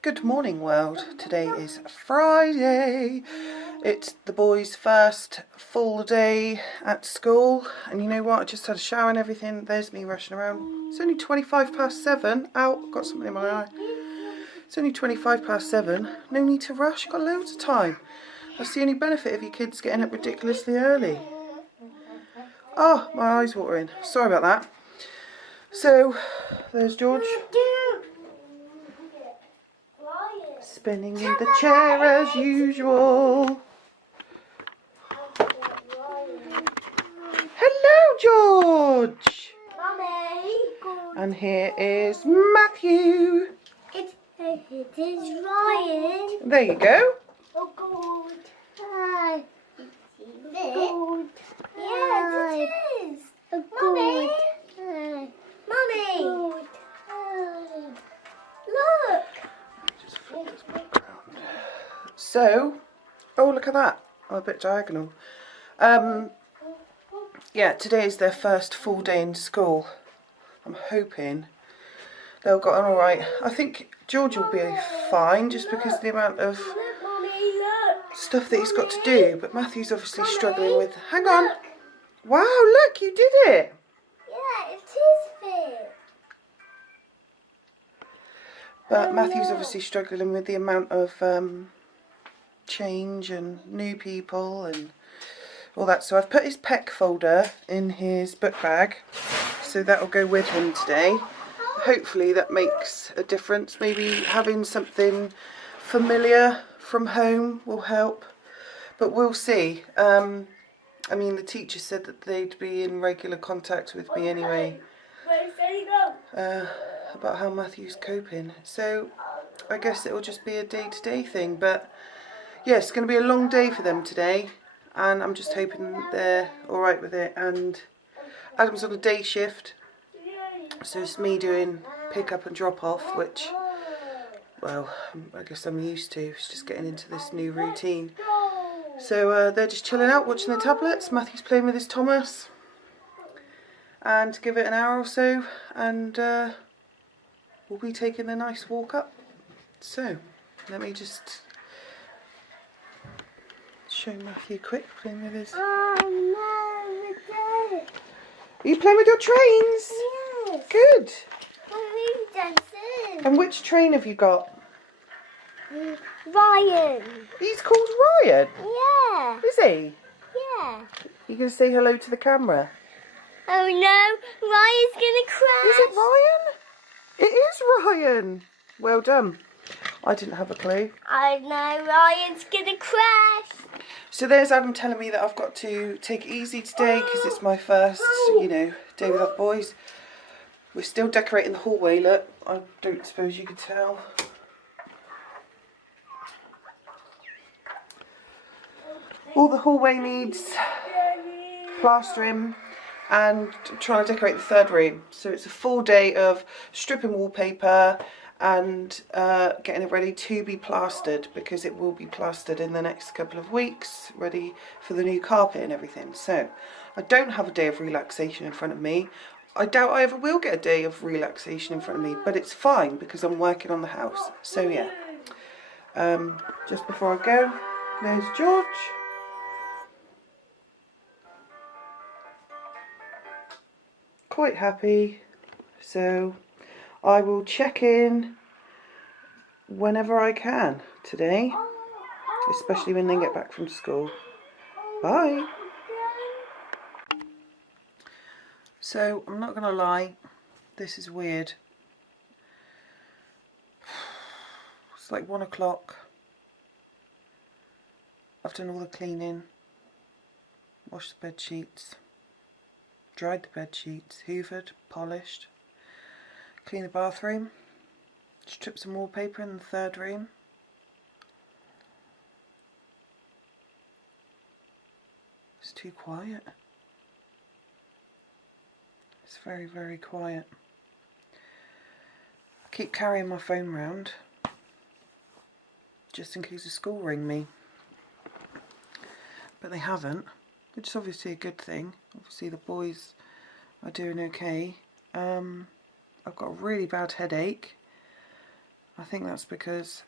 Good morning, world. Today is Friday. It's the boys' first full day at school. And you know what? I just had a shower and everything. There's me rushing around. It's only 7:25. Ow, got something in my eye. It's only 7:25. No need to rush. Got loads of time. That's the only benefit of your kids getting up ridiculously early. Oh, my eye's watering. Sorry about that. So, there's George. Spinning in the chair as usual. Hello, George. Mummy. And here is Matthew. It is Ryan. There you go. Oh, God. Hi. Good. Yes, it is. Mummy. Mummy. Look. Just flip this background. So, oh, look at that. I'm a bit diagonal. Yeah, today is their first full day in school. I'm hoping they'll get on all right. I think George will be fine just because of the amount of stuff that he's got to do. But Matthew's obviously struggling with... Hang on. Wow, look, you did it. Yeah, it is fit. But Matthew's obviously struggling with the amount of change and new people and all that. So I've put his PEC folder in his book bag. So that will go with him today. Hopefully that makes a difference. Maybe having something familiar from home will help. But we'll see. I mean, the teacher said that they'd be in regular contact with me anyway. About how Matthew's coping. So I guess it'll just be a day-to-day thing. But yeah, it's going to be a long day for them today. And I'm just hoping they're alright with it. And Adam's on a day shift. So it's me doing pick up and drop off, which, well, I guess I'm used to. It's just getting into this new routine. So they're just chilling out, watching their tablets. Matthew's playing with his Thomas. And give it an hour or so, and we'll be taking a nice walk up. So, let me just show Matthew quick, playing with his... Oh, no, Are you playing with your trains? yes. Good. Dancing. And which train have you got? Ryan. He's called Ryan. Yeah. Is he? Yeah. You going to say hello to the camera? Oh no, Ryan's gonna crash. Is it Ryan? It is Ryan. Well done. I didn't have a clue. I know, Ryan's gonna crash. So there's Adam telling me that I've got to take it easy today because it's my first, day with other boys. We're still decorating the hallway, look. I don't suppose you could tell. All the hallway needs plastering and trying to decorate the third room. So it's a full day of stripping wallpaper and getting it ready to be plastered, because it will be plastered in the next couple of weeks, ready for the new carpet and everything. So I don't have a day of relaxation in front of me. I doubt I ever will get a day of relaxation in front of me, but it's fine because I'm working on the house. So yeah, just before I go, there's George. Quite happy. So I will check in whenever I can today, especially when they get back from school. Bye. So I'm not gonna lie, this is weird. It's like 1 o'clock. I've done all the cleaning, washed the bed sheets, dried the bed sheets, hoovered, polished, cleaned the bathroom, stripped some wallpaper in the third room. It's too quiet. It's very, very quiet. I keep carrying my phone round just in case the school ring me. But they haven't, which is obviously a good thing. Obviously the boys are doing okay. I've got a really bad headache. I think that's because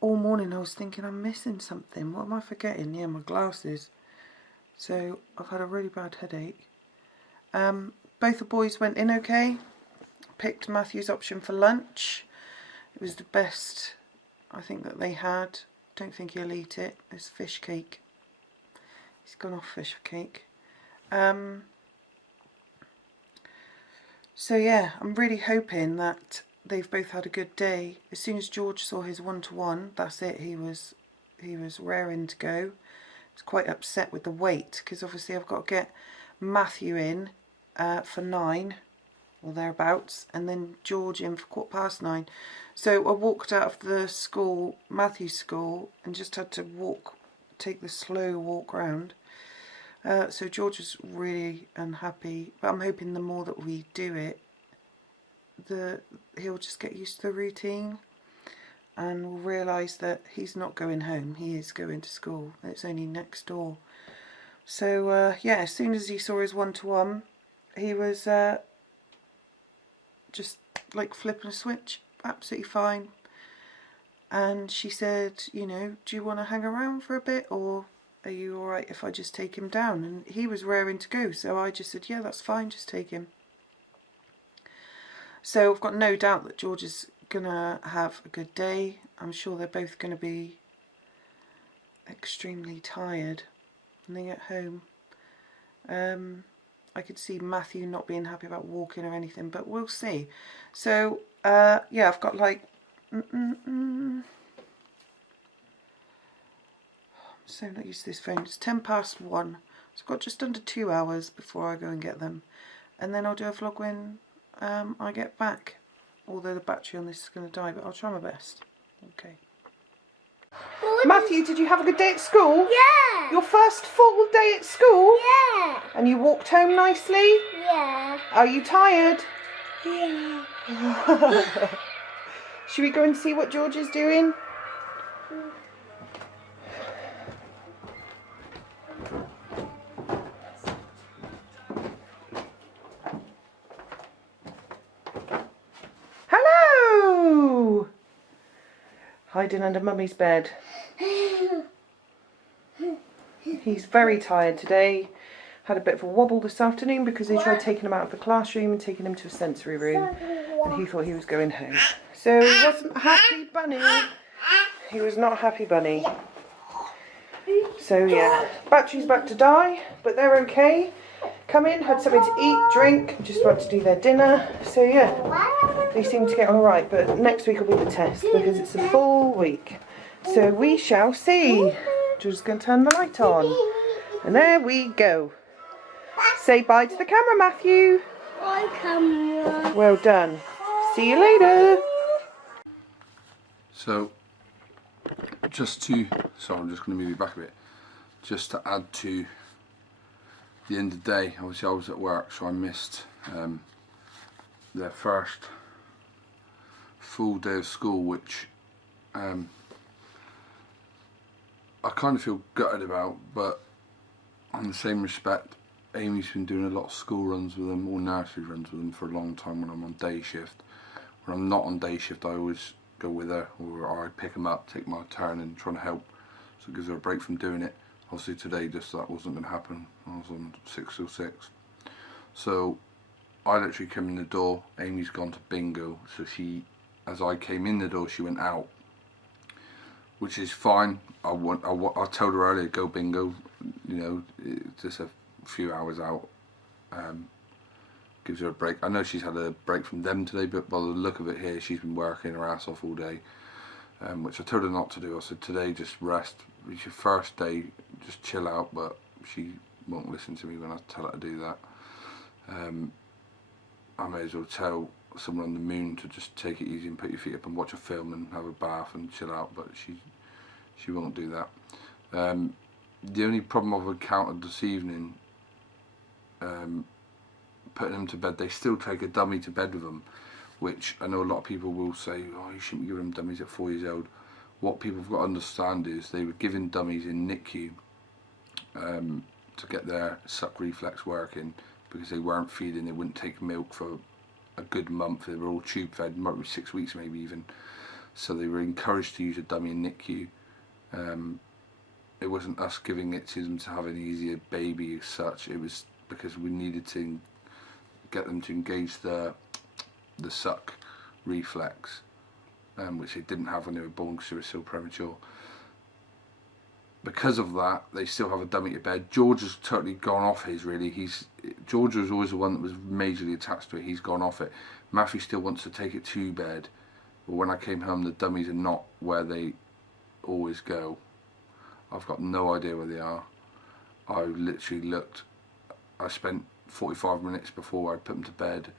all morning I was thinking I'm missing something. What am I forgetting? Yeah, my glasses. So I've had a really bad headache. Both the boys went in okay. Picked Matthew's option for lunch. It was the best I think that they had. Don't think he'll eat it. It's fish cake. He's gone off fish cake. So yeah, I'm really hoping that they've both had a good day. As soon as George saw his 1-to-1, that's it. He was raring to go. He's quite upset with the wait because obviously I've got to get Matthew in for 9 or thereabouts, and then George in for 9:15. So I walked out of the school, Matthew's school, and just had to take the slow walk round. So George was really unhappy, but I'm hoping the more that we do it, he'll just get used to the routine and will realise that he's not going home, he is going to school, and it's only next door. So yeah, as soon as he saw his 1-to-1, he was just like flipping a switch, absolutely fine. And she said, you know, do you want to hang around for a bit, or are you alright if I just take him down? And he was raring to go, so I just said, yeah, that's fine, just take him. So I've got no doubt that George is gonna have a good day. I'm sure they're both gonna be extremely tired when they get home. I could see Matthew not being happy about walking or anything, but we'll see. So yeah, I've got like I'm so not used to this phone. It's 1:10. So I've got just under 2 hours before I go and get them, and then I'll do a vlog when I get back. Although the battery on this is going to die, but I'll try my best. Okay. Matthew, did you have a good day at school? Yeah. Your first full day at school? Yeah. And you walked home nicely? Yeah. Are you tired? Yeah. Should we go and see what George is doing? Hello! Hiding under Mummy's bed. He's very tired today. Had a bit of a wobble this afternoon because they tried taking him out of the classroom and taking him to a sensory room, and he thought he was going home. So he wasn't happy bunny. He was not happy bunny. So yeah, battery's about to die, but they're okay. Come in, had something to eat, drink, just about to do their dinner. So yeah, they seem to get on alright, but next week will be the test because it's a full week. So we shall see. Just going to turn the light on. And there we go. Say bye to the camera, Matthew. Bye, camera. Well done. See you later. So, I'm just going to move you back a bit. Just to add to the end of the day, obviously I was at work, so I missed their first full day of school, which I kind of feel gutted about, but on the same respect, Amy's been doing a lot of school runs with them, or nursery runs with them for a long time when I'm on day shift. When I'm not on day shift, I always go with her, or I pick them up, take my turn and trying to help, so it gives her a break from doing it. Obviously today just that wasn't going to happen. I was on 6 till 6. So I literally came in the door, Amy's gone to bingo, so as I came in the door she went out, which is fine. I told her earlier, go bingo, you know, just a few hours out, gives her a break. I know she's had a break from them today, but by the look of it here, she's been working her ass off all day, which I told her not to do. I said today just rest, it's your first day, just chill out, but she won't listen to me when I tell her to do that. I may as well tell someone on the moon to just take it easy and put your feet up and watch a film and have a bath and chill out, but she won't do that. The only problem I've encountered this evening, putting them to bed, they still take a dummy to bed with them, which I know a lot of people will say, oh, you shouldn't be giving them dummies at 4 years old. What people have got to understand is they were giving dummies in NICU to get their suck reflex working, because they weren't feeding, they wouldn't take milk for a good month. They were all tube fed, might be 6 weeks maybe even. So they were encouraged to use a dummy in NICU. It wasn't us giving it to them to have an easier baby as such. It was because we needed to get them to engage the suck reflex, which they didn't have when they were born because they were still premature. Because of that, they still have a dummy to bed. George has totally gone off his, really. George was always the one that was majorly attached to it. He's gone off it. Matthew still wants to take it to bed, but when I came home, the dummies are not where they always go. I've got no idea where they are. I literally looked. I spent 45 minutes before I put them to bed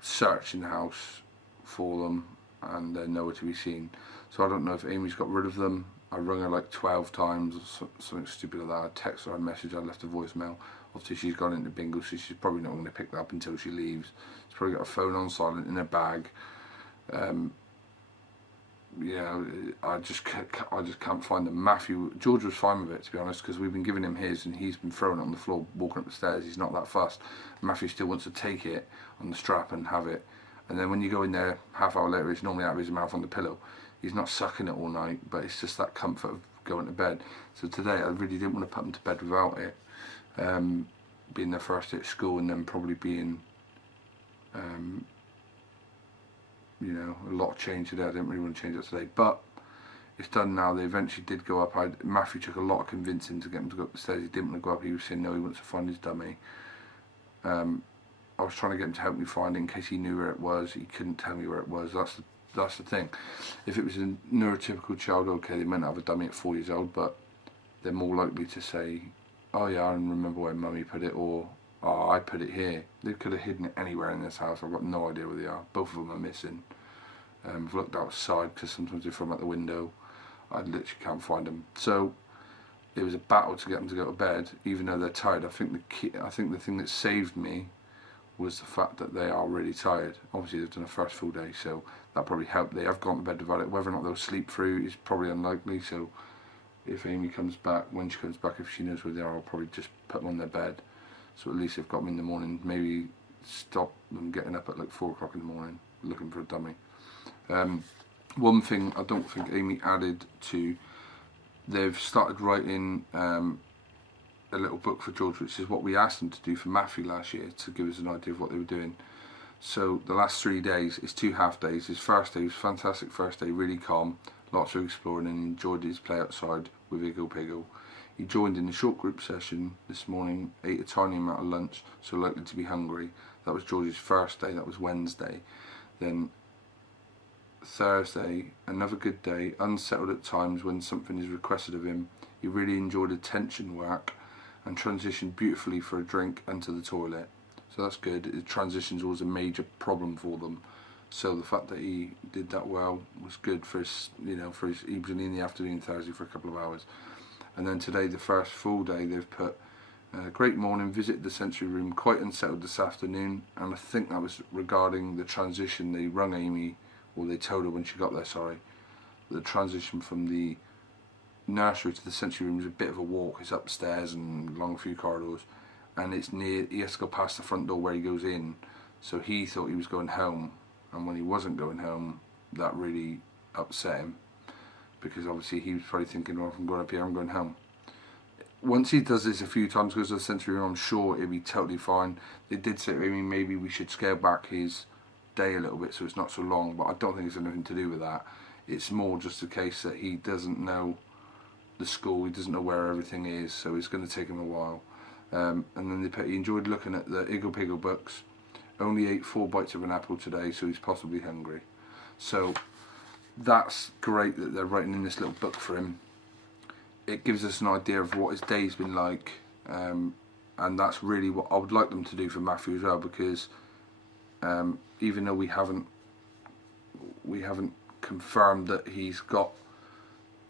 searching the house for them, and they're nowhere to be seen. So I don't know if Amy's got rid of them. I rung her like 12 times or something stupid like that. I texted her a message, I left a voicemail. Obviously she's gone into bingo, so she's probably not going to pick that up until she leaves. She's probably got her phone on silent in her bag. Yeah, I just can't find them. George was fine with it, to be honest, because we've been giving him his and he's been throwing it on the floor, walking up the stairs. He's not that fussed. Matthew still wants to take it on the strap and have it. And then when you go in there half hour later, it's normally out of his mouth on the pillow. He's not sucking it all night, but it's just that comfort of going to bed. So today I really didn't want to put him to bed without it. Being their first day at school and then probably being, you know, a lot of change today. I didn't really want to change that today, but it's done now. They eventually did go up. Matthew took a lot of convincing to get him to go up the stairs. He didn't want to go up. He was saying no, he wants to find his dummy. I was trying to get him to help me find it in case he knew where it was. He couldn't tell me where it was. That's the thing. If it was a neurotypical child, okay, they might not have a dummy at 4 years old, but they're more likely to say, oh yeah, I remember where Mummy put it, or oh, I put it here. They could have hidden it anywhere in this house. I've got no idea where they are. Both of them are missing. I've looked outside because sometimes they throw them out the window. I literally can't find them. So it was a battle to get them to go to bed, even though they're tired. I think the thing that saved me was the fact that they are really tired. Obviously they've done a first full day, so that probably helped. They have gone to bed without it. Whether or not they'll sleep through is probably unlikely, so if Amy comes back, when she comes back, if she knows where they are, I'll probably just put them on their bed, so at least they've got them in the morning. Maybe stop them getting up at like 4 o'clock in the morning looking for a dummy. One thing I don't think Amy added to, they've started writing a little book for George, which is what we asked them to do for Matthew last year, to give us an idea of what they were doing. So the last 3 days is 2 half days. His first day was fantastic. First day, really calm, lots of exploring, and he enjoyed his play outside with Iggle Piggle. He joined in the short group session this morning, ate a tiny amount of lunch, so likely to be hungry. That was George's first day. That was Wednesday. Then Thursday, another good day, unsettled at times when something is requested of him. He really enjoyed attention work and transitioned beautifully for a drink and to the toilet. So that's good. The transition's always a major problem for them. So the fact that he did that well was good for his, he was only in the afternoon Thursday for a couple of hours. And then today, the first full day, they've put great morning, visited the sensory room, quite unsettled this afternoon, and I think that was regarding the transition. They rung Amy, or they told her when she got there, sorry, the transition from the nursery to the sensory room is a bit of a walk. It's upstairs and along a few corridors, and it's near, he has to go past the front door where he goes in, so he thought he was going home, and when he wasn't going home, that really upset him, because obviously he was probably thinking, well, if I'm going up here, I'm going home. Once he does this a few times, goes to the sensory room, I'm sure he'll be totally fine. They did say to me maybe we should scale back his day a little bit so it's not so long, but I don't think it's anything to do with that. It's more just a case that he doesn't know the school, he doesn't know where everything is, so it's going to take him a while. And then he enjoyed looking at the Iggle Piggle books, only ate 4 bites of an apple today, so he's possibly hungry. So that's great that they're writing in this little book for him. It gives us an idea of what his day's been like, and that's really what I would like them to do for Matthew as well, because even though we haven't confirmed that he's got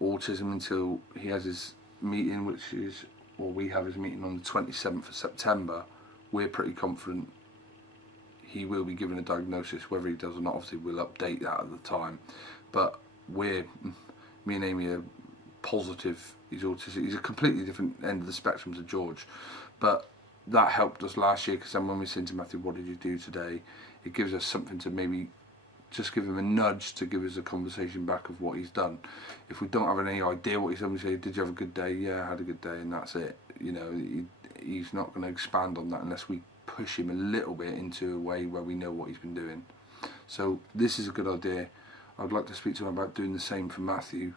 autism until he has his meeting, which is, or we have his meeting on the 27th of September, we're pretty confident he will be given a diagnosis. Whether he does or not, obviously we'll update that at the time, but me and Amy are positive he's autistic. He's a completely different end of the spectrum to George, but that helped us last year, because then when we said to Matthew, what did you do today, it gives us something to maybe just give him a nudge to give us a conversation back of what he's done. If we don't have any idea what he's done, we say, did you have a good day? Yeah, I had a good day, and that's it. You know, he's not going to expand on that unless we push him a little bit into a way where we know what he's been doing. So this is a good idea. I'd like to speak to him about doing the same for Matthew.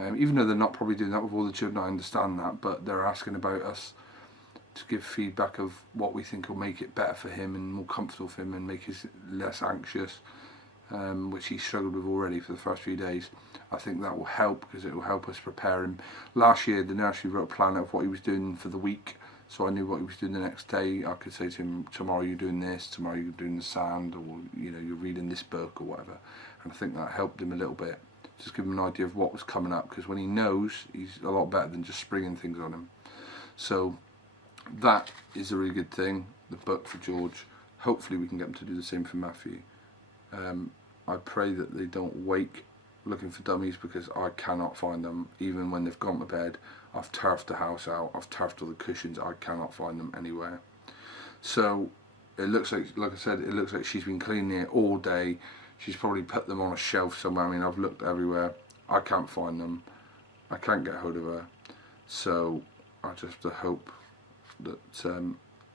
Even though they're not probably doing that with all the children, I understand that, but they're asking about us to give feedback of what we think will make it better for him and more comfortable for him and make us less anxious. Which he struggled with already for the first few days. I think that will help because it will help us prepare him. Last year the nursery wrote a plan of what he was doing for the week, so I knew what he was doing the next day. I could say to him, tomorrow you're doing this, tomorrow you're doing the sand, or you know, you're reading this book or whatever. And I think that helped him a little bit, just give him an idea of what was coming up, because when he knows, he's a lot better than just springing things on him. So that is a really good thing, the book for George. Hopefully we can get him to do the same for Matthew. I pray that they don't wake looking for dummies, because I cannot find them. Even when they've gone to bed, I've turfed the house out, I've turfed all the cushions, I cannot find them anywhere. So it looks like I said, it looks like she's been cleaning it all day. She's probably put them on a shelf somewhere. I mean, I've looked everywhere, I can't find them, I can't get hold of her. So I just have to hope that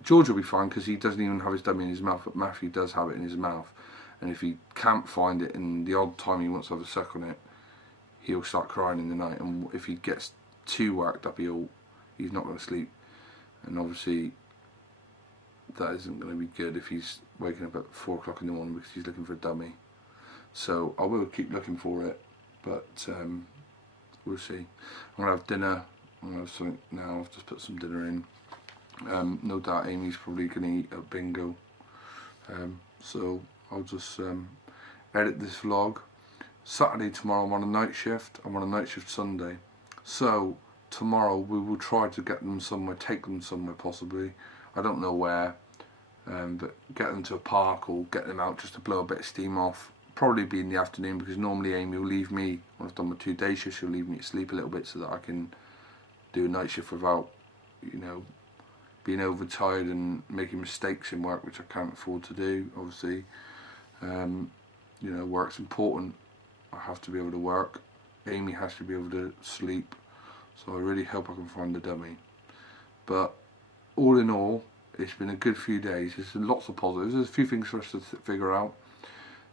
George will be fine, because he doesn't even have his dummy in his mouth, but Matthew does have it in his mouth. And if he can't find it and the odd time he wants to have a suck on it, he'll start crying in the night. And if he gets too worked up, he's not going to sleep. And obviously that isn't going to be good if he's waking up at 4 o'clock in the morning because he's looking for a dummy. So I will keep looking for it, but we'll see. I'm going to have dinner. I'm going to have something now. I've just put some dinner in. No doubt Amy's probably going to eat a bingo. So I'll just edit this vlog. Saturday tomorrow I'm on a night shift. I'm on a night shift Sunday. So tomorrow we will try to get them somewhere, take them somewhere possibly. I don't know where, but get them to a park or get them out just to blow a bit of steam off. Probably be in the afternoon, because normally Amy will leave me, when I've done my 2 day shifts, she'll leave me to sleep a little bit so that I can do a night shift without, you know, being overtired and making mistakes in work, which I can't afford to do, obviously. You know, work's important. I have to be able to work. Amy has to be able to sleep. So I really hope I can find the dummy. But all in all, it's been a good few days. There's lots of positives. There's a few things for us to figure out.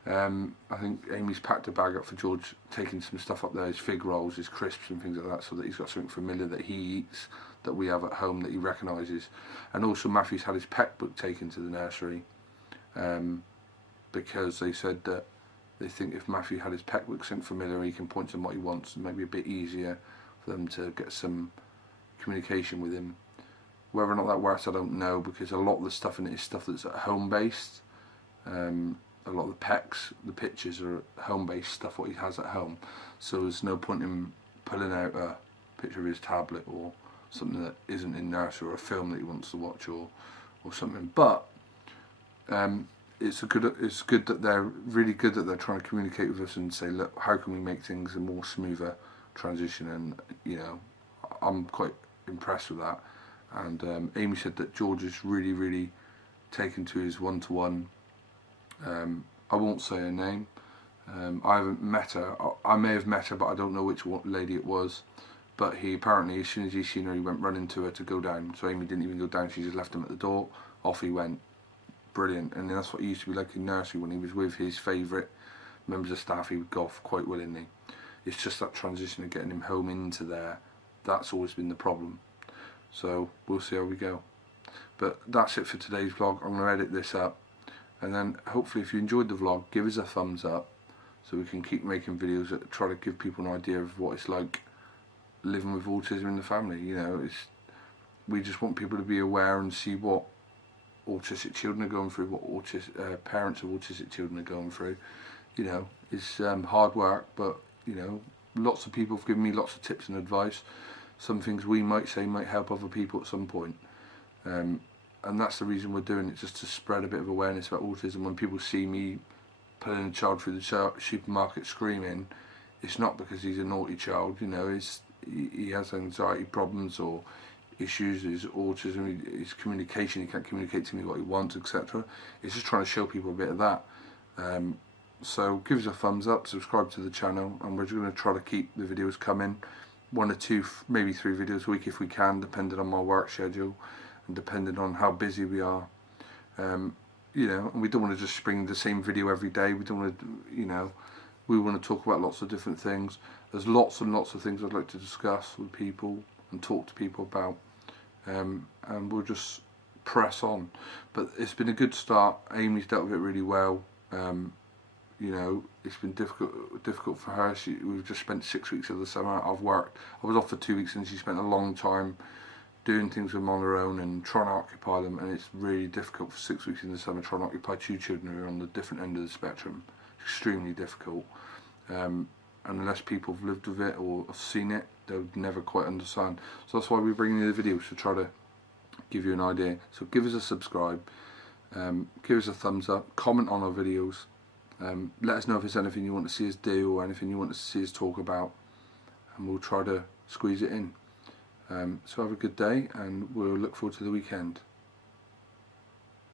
I think Amy's packed a bag up for George, taking some stuff up there, his fig rolls, his crisps and things like that, so that he's got something familiar that he eats, that we have at home, that he recognises. And also Matthew's had his pet book taken to the nursery, because they said that they think if Matthew had his pet book something familiar, he can point to him what he wants, and maybe a bit easier for them to get some communication with him. Whether or not that works, I don't know, because a lot of the stuff in it is stuff that's at home based. A lot of the pictures are home based stuff, what he has at home, so there's no point in pulling out a picture of his tablet or something that isn't in nursery, or a film that he wants to watch, or something. But it's good that they're really good that they're trying to communicate with us and say, look, how can we make things a more smoother transition? And you know, I'm quite impressed with that. And Amy said that George is really taken to his one-to-one. I won't say her name. I haven't met her. I may have met her, but I don't know which lady it was. But he apparently, as soon as he seen her, he went running to her to go down. So Amy didn't even go down, she just left him at the door. Off he went. Brilliant. And that's what he used to be like in nursery. When he was with his favourite members of staff, he would go off quite willingly. It's just that transition of getting him home into there. That's always been the problem. So we'll see how we go. But that's it for today's vlog. I'm going to edit this up. And then hopefully if you enjoyed the vlog, give us a thumbs up, so we can keep making videos that try to give people an idea of what it's like living with autism in the family. You know, we just want people to be aware and see what autistic children are going through, what parents of autistic children are going through. You know, it's hard work, but you know, lots of people have given me lots of tips and advice. Some things we might say might help other people at some point. And that's the reason we're doing it, just to spread a bit of awareness about autism. When people see me pulling a child through the supermarket screaming, it's not because he's a naughty child, you know, he has anxiety problems, or issues, his autism, his communication, he can't communicate to me what he wants, etc. It's just trying to show people a bit of that. So give us a thumbs up, subscribe to the channel, and we're just going to try to keep the videos coming. 1 or 2, maybe 3 videos a week if we can, depending on my work schedule and depending on how busy we are. You know, and we don't want to just bring the same video every day. We don't want to, you know, we want to talk about lots of different things. There's lots and lots of things I'd like to discuss with people and talk to people about, and we'll just press on. But it's been a good start. Amy's dealt with it really well. You know, it's been difficult for her. We've just spent 6 weeks of the summer. I've worked. I was off for 2 weeks, and she spent a long time doing things with them on her own and trying to occupy them. And it's really difficult for 6 weeks in the summer trying to occupy 2 children who are on the different end of the spectrum. Extremely difficult. And unless people have lived with it or have seen it, they'll never quite understand. So that's why we're bringing you the videos, to try to give you an idea. So give us a subscribe, give us a thumbs up, comment on our videos. Let us know if there's anything you want to see us do or anything you want to see us talk about, and we'll try to squeeze it in. So have a good day, and we'll look forward to the weekend.